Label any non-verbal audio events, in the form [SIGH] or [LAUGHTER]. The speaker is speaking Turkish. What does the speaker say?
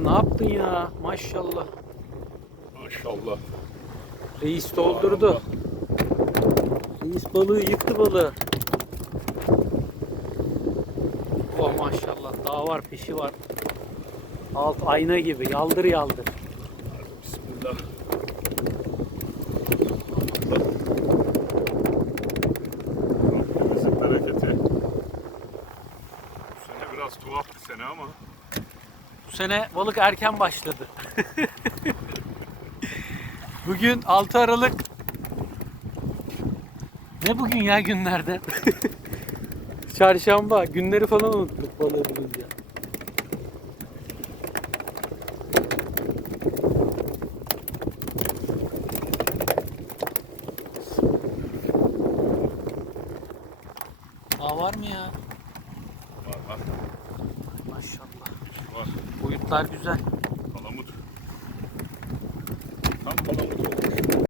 Mustafa ne yaptın ya? Maşallah. Maşallah. Reis doldurdu. Reis balığı yıktı balığı. Oh maşallah daha var peşi var. Alt ayna gibi yaldır yaldır. Bismillah. Rabbimizin bereketi. Bu sene biraz tuhaf bir sene ama Bu sene balık erken başladı. [LAUGHS] Bugün 6 Aralık. Ne bugün ya günlerden? [LAUGHS] Çarşamba. Günleri falan unuttuk balığı bulunca. Daha var mı ya? var var. Boyutlar güzel.